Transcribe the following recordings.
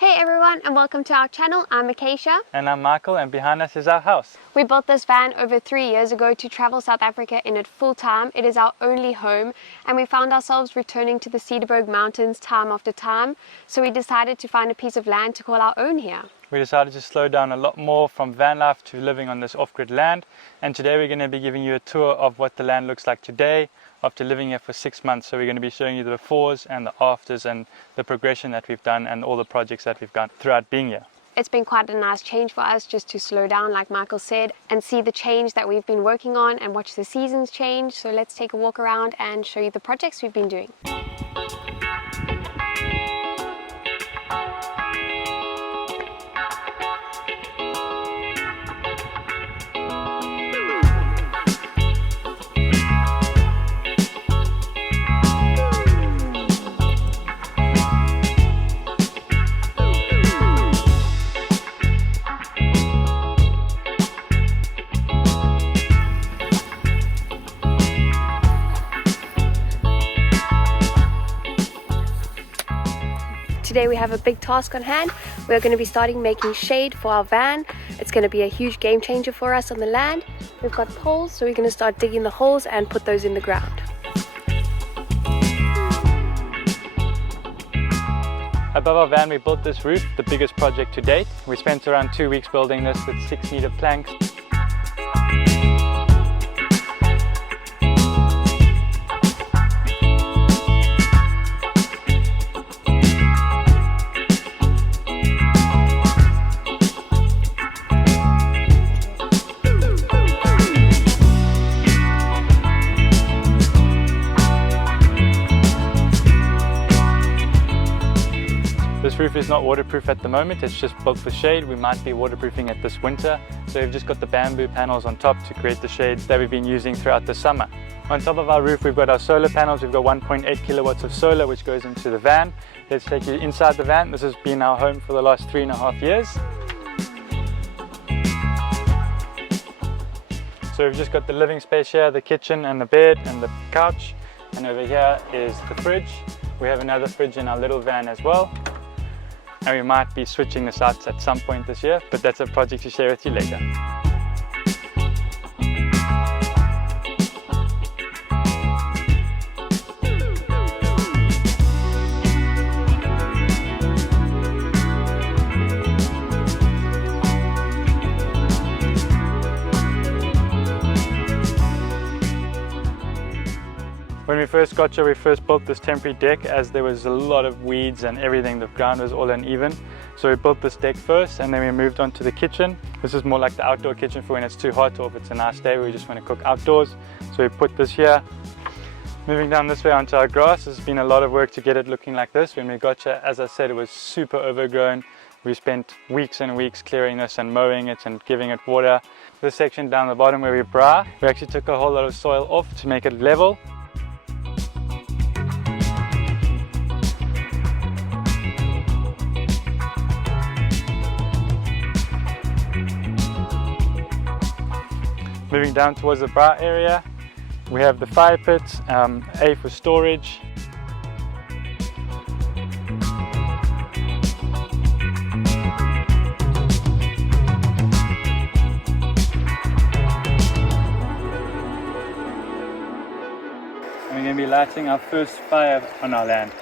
Hey everyone, and welcome to our channel. I'm Acacia. And I'm Michael, and behind us is our house. We built this van over 3 years ago to travel South Africa in it full time. It is our only home, and we found ourselves returning to the Cederberg Mountains time after time, so we decided to find a piece of land to call our own here. We decided to slow down a lot more from van life to living on this off-grid land, and today we're going to be giving you a tour of what the land looks like today after living here for 6 months. So we're going to be showing you the befores and the afters and the progression that we've done and all the projects that we've done throughout being here. It's been quite a nice change for us just to slow down, like Michael said, and see the change that we've been working on and watch the seasons change. So let's take a walk around and show you the projects we've been doing. Today we have a big task on hand. We're going to be starting making shade for our van. It's going to be a huge game changer for us on the land. We've got poles, so we're going to start digging the holes and put those in the ground. Above our van we built this roof, the biggest project to date. We spent around 2 weeks building this with 6-meter planks. This roof is not waterproof at the moment, it's just built for shade. We might be waterproofing it this winter. So we've just got the bamboo panels on top to create the shade that we've been using throughout the summer. On top of our roof we've got our solar panels. We've got 1.8 kilowatts of solar which goes into the van. Let's take you inside the van. This has been our home for the last 3.5 years. So we've just got the living space here, the kitchen and the bed and the couch. And over here is the fridge. We have another fridge in our little van as well. And we might be switching this out at some point this year, but that's a project to share with you later. When we first got here, we first built this temporary deck as there was a lot of weeds and everything. The ground was all uneven. So we built this deck first and then we moved on to the kitchen. This is more like the outdoor kitchen for when it's too hot or if it's a nice day where we just want to cook outdoors. So we put this here. Moving down this way onto our grass, there's been a lot of work to get it looking like this. When we got here, as I said, it was super overgrown. We spent weeks and weeks clearing this and mowing it and giving it water. This section down the bottom where we braai, we actually took a whole lot of soil off to make it level. Moving down towards the braai area, we have the fire pit, A for storage. And we're going to be lighting our first fire on our land.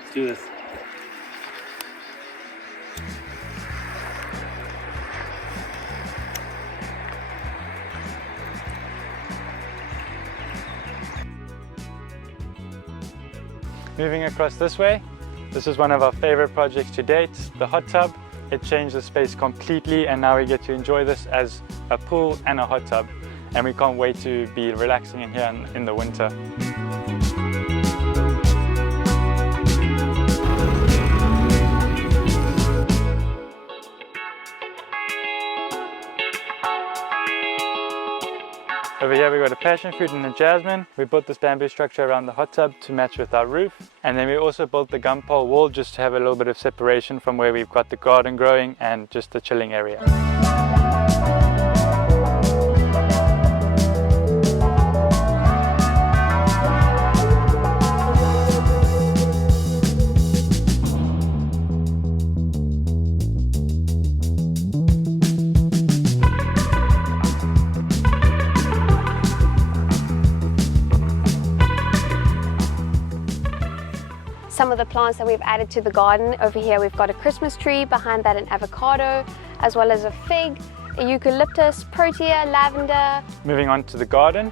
Let's do this. Moving across this way, this is one of our favorite projects to date, the hot tub. It changed the space completely and now we get to enjoy this as a pool and a hot tub. And we can't wait to be relaxing in here in the winter. Over here we've got a passion fruit and a jasmine. We built this bamboo structure around the hot tub to match with our roof. And then we also built the gum pole wall just to have a little bit of separation from where we've got the garden growing and just the chilling area. some of the plants that we've added to the garden. Over here we've got a Christmas tree, behind that an avocado, as well as a fig, a eucalyptus, protea, lavender. Moving on to the garden,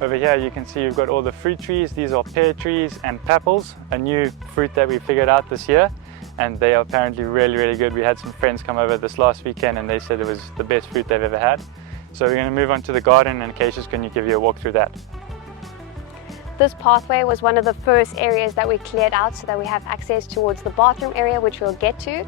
over here you can see you've got all the fruit trees. These are pear trees and papples, a new fruit that we figured out this year, and they are apparently really good. We had some friends come over this last weekend and they said it was the best fruit they've ever had. So we're going to move on to the garden, and Acacia's going to give you a walk through that. This pathway was one of the first areas that we cleared out so that we have access towards the bathroom area, which we'll get to.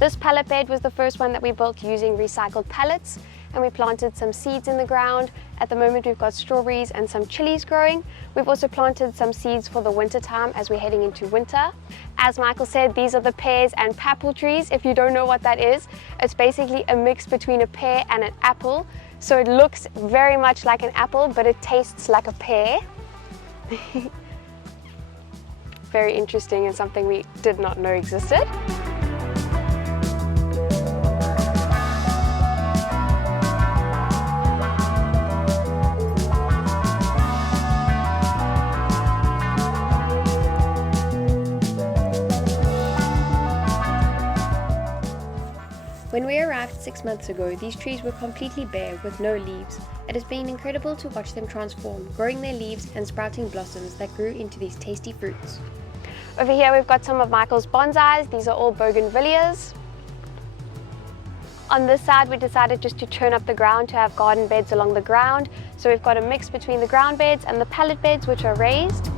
This pallet bed was the first one that we built using recycled pallets, and we planted some seeds in the ground. At the moment we've got strawberries and some chilies growing. We've also planted some seeds for the winter time as we're heading into winter. As Michael said, these are the pears and papple trees. If you don't know what that is, it's basically a mix between a pear and an apple. So it looks very much like an apple, but it tastes like a pear. Very interesting, and something we did not know existed. When we arrived 6 months ago, these trees were completely bare with no leaves. It has been incredible to watch them transform, growing their leaves and sprouting blossoms that grew into these tasty fruits. Over here we've got some of Michael's bonsais. These are all bougainvilleas. On this side we decided just to churn up the ground to have garden beds along the ground. So we've got a mix between the ground beds and the pallet beds, which are raised.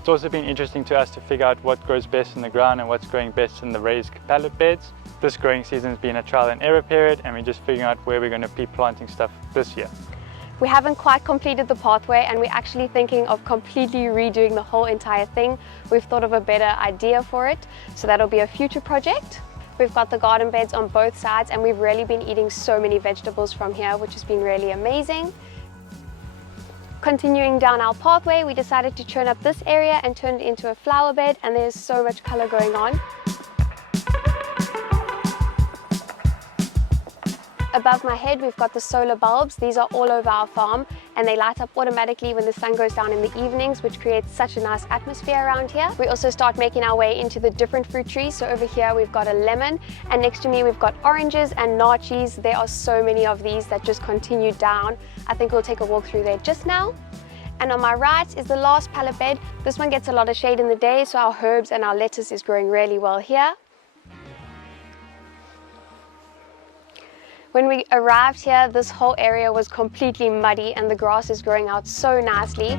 It's also been interesting to us to figure out what grows best in the ground and what's growing best in the raised pallet beds. This growing season has been a trial and error period, and we're just figuring out where we're going to be planting stuff this year. We haven't quite completed the pathway, and we're actually thinking of completely redoing the whole entire thing. We've thought of a better idea for it, so that'll be a future project. We've got the garden beds on both sides, and we've really been eating so many vegetables from here, which has been really amazing. Continuing down our pathway, we decided to churn up this area and turn it into a flower bed, and there's so much color going on. Above my head we've got the solar bulbs. These are all over our farm and they light up automatically when the sun goes down in the evenings, which creates such a nice atmosphere around here. We also start making our way into the different fruit trees. So over here we've got a lemon, and next to me we've got oranges and nachis. There are so many of these that just continue down. I think we'll take a walk through there just now. And on my right is the last pallet bed. This one gets a lot of shade in the day, so our herbs and our lettuce is growing really well here. When we arrived here, this whole area was completely muddy and the grass is growing out so nicely.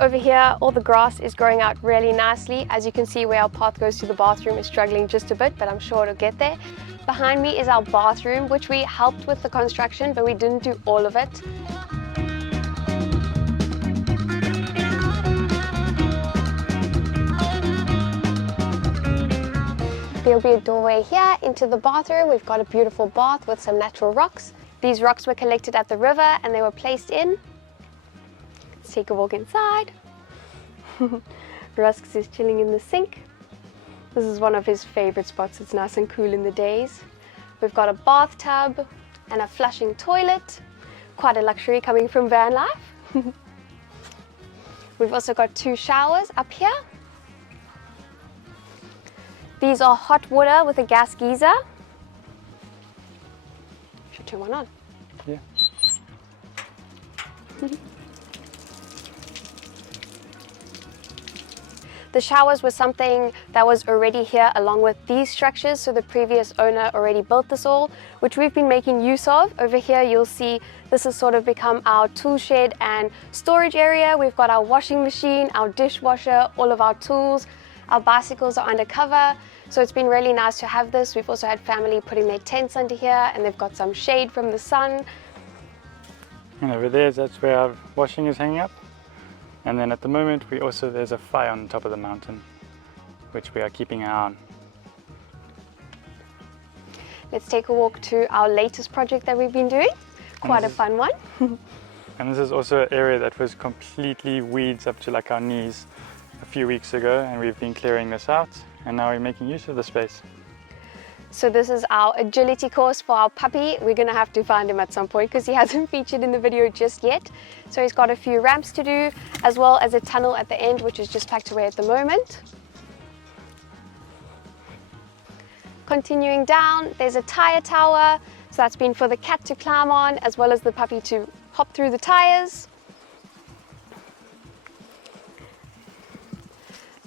Over here, all the grass is growing out really nicely. As you can see, where our path goes to the bathroom is struggling just a bit, but I'm sure it'll get there. Behind me is our bathroom, which we helped with the construction, but we didn't do all of it. There'll be a doorway here into the bathroom. We've got a beautiful bath with some natural rocks. These rocks were collected at the river and they were placed in. Let's take a walk inside. Rusks is chilling in the sink. This is one of his favorite spots. It's nice and cool in the days. We've got a bathtub and a flushing toilet. Quite a luxury coming from van life. We've also got 2 showers up here. These are hot water with a gas geyser. Should turn one on. Yeah. The showers were something that was already here along with these structures, so the previous owner already built this all, which we've been making use of. Over here you'll see this has sort of become our tool shed and storage area. We've got our washing machine, our dishwasher, all of our tools. Our bicycles are undercover, so it's been really nice to have this. We've also had family putting their tents under here and they've got some shade from the sun. And over there, that's where our washing is hanging up. And then at the moment there's a fire on top of the mountain, which we are keeping an eye on. Let's take a walk to our latest project that we've been doing. Quite a fun one. And this is also an area that was completely weeds up to like our knees a few weeks ago, and we've been clearing this out, and now we're making use of the space. So this is our agility course for our puppy. We're gonna have to find him at some point because he hasn't featured in the video just yet. So he's got a few ramps to do, as well as a tunnel at the end, which is just packed away at the moment. Continuing down, there's a tire tower. So that's been for the cat to climb on, as well as the puppy to hop through the tires.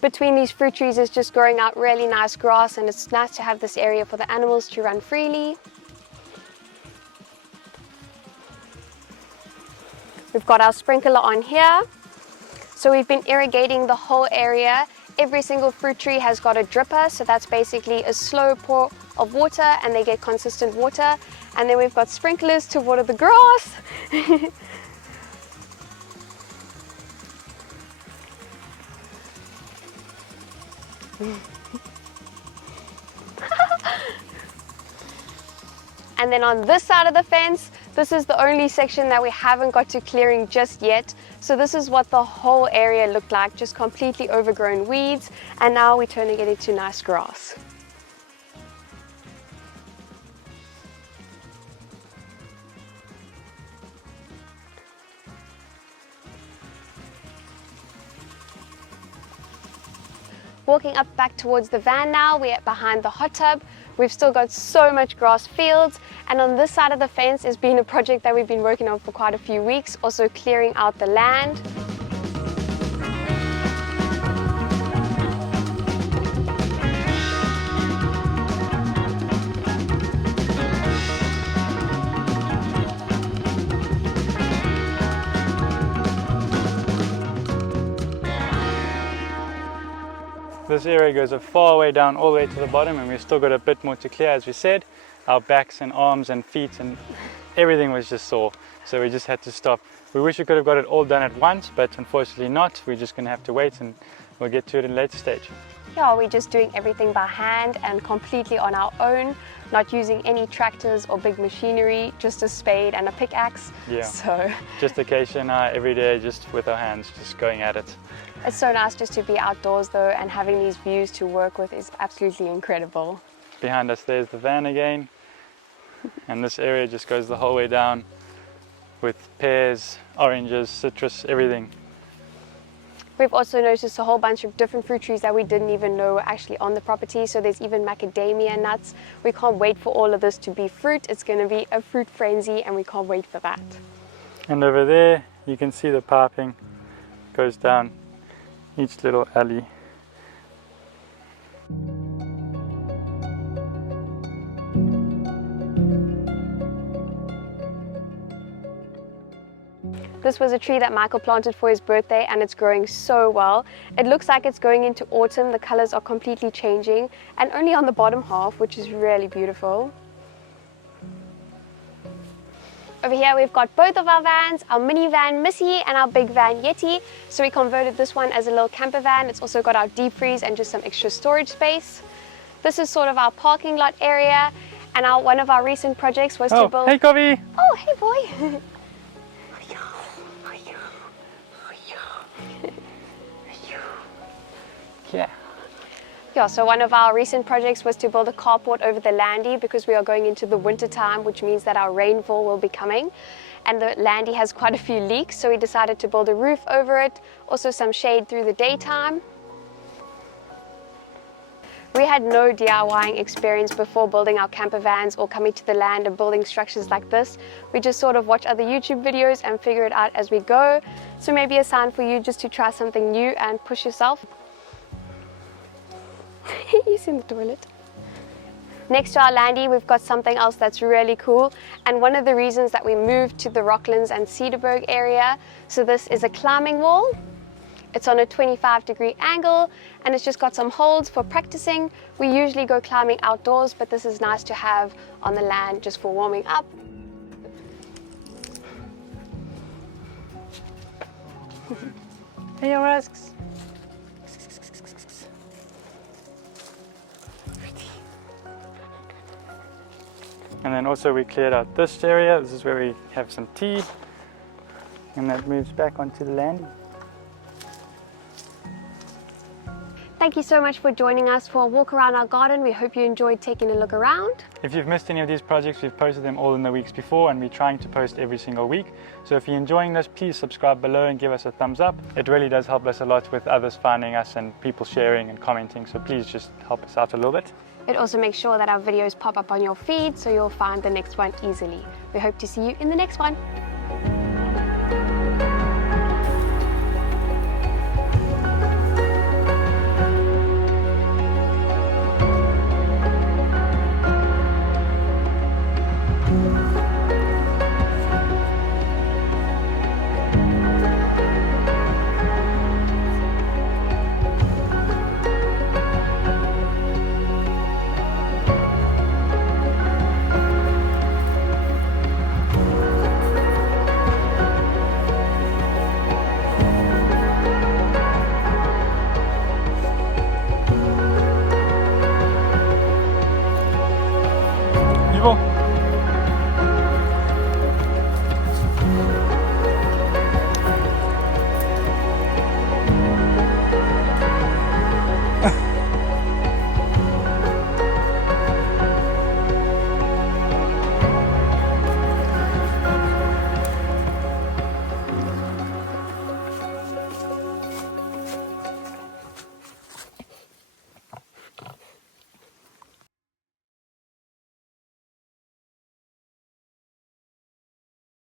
Between these fruit trees is just growing out really nice grass, and it's nice to have this area for the animals to run freely. We've got our sprinkler on here. So we've been irrigating the whole area. Every single fruit tree has got a dripper, so that's basically a slow pour of water and they get consistent water. And then we've got sprinklers to water the grass. And then on this side of the fence, this is the only section that we haven't got to clearing just yet. So this is what the whole area looked like, just completely overgrown weeds. And now we're turning it into nice grass. Walking up back towards the van now, we're behind the hot tub. We've still got so much grass fields, and on this side of the fence has been a project that we've been working on for quite a few weeks, also clearing out the land. This area goes a far way down all the way to the bottom, and we've still got a bit more to clear. As we said, our backs and arms and feet and everything was just sore, so we just had to stop. We wish we could have got it all done at once, but unfortunately not. We're just going to have to wait, and we'll get to it at a later stage. Yeah, we're just doing everything by hand and completely on our own, not using any tractors or big machinery, just a spade and a pickaxe. Yeah, so just Acacia and I every day, just with our hands, just going at it. It's so nice just to be outdoors though, and having these views to work with is absolutely incredible. Behind us there's the van again, and this area just goes the whole way down with pears, oranges, citrus, everything. We've also noticed a whole bunch of different fruit trees that we didn't even know were actually on the property. So there's even macadamia nuts. We can't wait for all of this to be fruit. It's going to be a fruit frenzy, and we can't wait for that. And over there you can see the piping goes down each little alley. This was a tree that Michael planted for his birthday, and it's growing so well. It looks like it's going into autumn. The colors are completely changing, and only on the bottom half, which is really beautiful. Over here we've got both of our vans, our minivan Missy and our big van Yeti. So we converted this one as a little camper van. It's also got our deep freeze and just some extra storage space. This is sort of our parking lot area, and one of our recent projects was to build... Hey Kobe! Oh, hey boy! Yeah. Yeah, so one of our recent projects was to build a carport over the landy, because we are going into the winter time, which means that our rainfall will be coming. And the landy has quite a few leaks, so we decided to build a roof over it, also some shade through the daytime. We had no DIYing experience before building our camper vans or coming to the land and building structures like this. We just sort of watch other YouTube videos and figure it out as we go. So maybe a sign for you just to try something new and push yourself. He's in the toilet. Next to our landy, we've got something else that's really cool, and one of the reasons that we moved to the Rocklands and Cedarburg area. So this is a climbing wall. It's on a 25-degree angle, and it's just got some holds for practicing. We usually go climbing outdoors, but this is nice to have on the land just for warming up. Hey, rasks. And then also we cleared out this area. This is where we have some tea. And that moves back onto the landing. Thank you so much for joining us for a walk around our garden. We hope you enjoyed taking a look around. If you've missed any of these projects, we've posted them all in the weeks before, and we're trying to post every single week. So if you're enjoying this, please subscribe below and give us a thumbs up. It really does help us a lot with others finding us and people sharing and commenting. So please just help us out a little bit. It also makes sure that our videos pop up on your feed so you'll find the next one easily. We hope to see you in the next one. Ivo.